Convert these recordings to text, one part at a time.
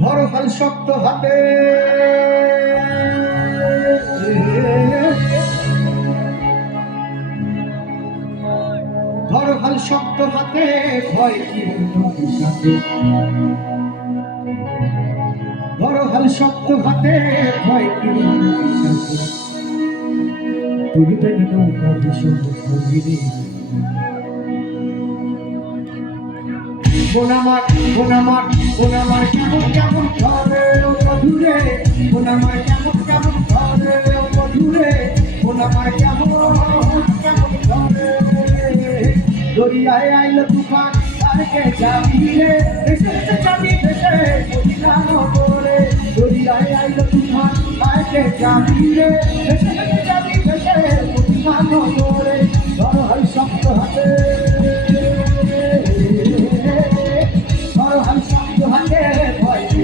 ধরো হাল শক্ত হাতে, ধরো হাল শক্ত হাতে, ভয় কি সাথে, ধরো হাল শক্ত হাতে, ভয় কি সাথে, তুলিবেন নৌকা ভীষণ গভীরে। বোনামার বোনামার বোনামার কেমন কেমন ধরে ও মধুরে, বোনামার কেমন কেমন ধরে ও মধুরে, বোনামার কেমন কেমন ধরে। দরিয়ায় আইলো তুফান তারকে যাবি রে, ভেসে ভেসে যাবি ভেসে মদিনা নগরে। দরিয়ায় আইলো তুফান তারকে যাবি রে, ভেসে ভেসে যাবি ভেসে মদিনা নগরে। ধরো হাল শক্ত হাতে, ধরো হাল শক্ত হাতে, ভয় কি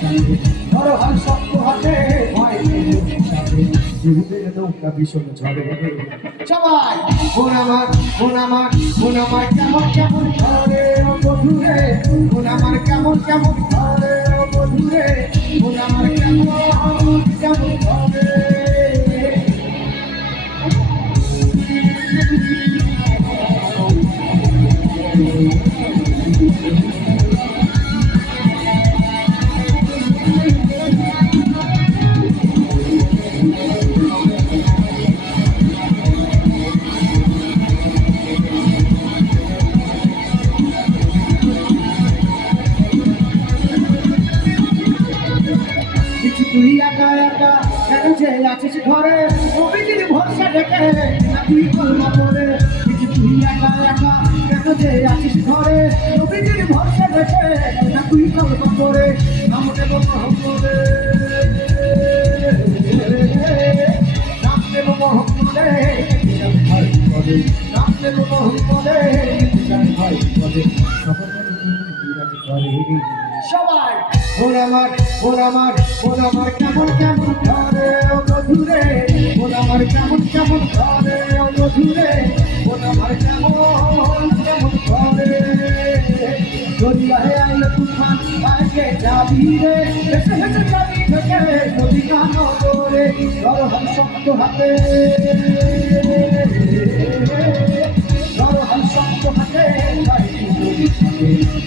সাথে, ধরো হাল শক্ত হাতে, ভয় কি সাথে, ডুবের নৌকা ভীষণ ঝড়ে। সবাই বোনামার বোনামার বোনামার কেমন কেমন ধরে ও মধুরে, বোনামার কেমন কেমন ধরে ও মধুরে, বোনামার কেমন কেমন ধরে। তুই একা একা কেন যে আছিস ঘরে, নবীজির ভরসা ডেকে না তুই কলমা পড়ে। তুই একা একা কেন যে আছিস ঘরে, নবীজির ভরসা ডেকে না তুই কলমা পড়ে। নাম দেব মোহাম্মদে, নাম দেব মোহাম্মদে, নাম দেব মোহাম্মদে, ভাই বলে সবাই বোনামার বোনামার বোনামার কেমন কেমন ধরে ও মধুরে, বোনামার কেমন কেমন ধরে ও মধুরে, বোনামার কেমন কেমন ধরে। দরিয়ায় আইলো তুফান আগে যাবি রে, ভেসে ভেসে যাবি ভেসে মদিনা নগরে। ধরো হাল শক্ত হাতে, ধরো হাল শক্ত হাতে,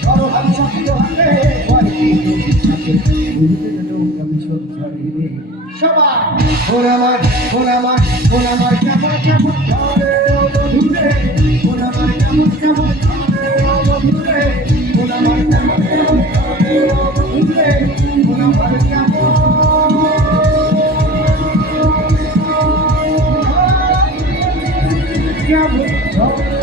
ধরো হাল শক্ত হাতে, সবাই বোনামার বোনামার বোনামার কেমন কেমন ধরে ও মধুরে, বোনামার কেমন কেমন ধরে ও মধুরে, বোনামার কেমন কেমন ধরে ও মধুরে, বোনামার কেমন কেমন ধরে।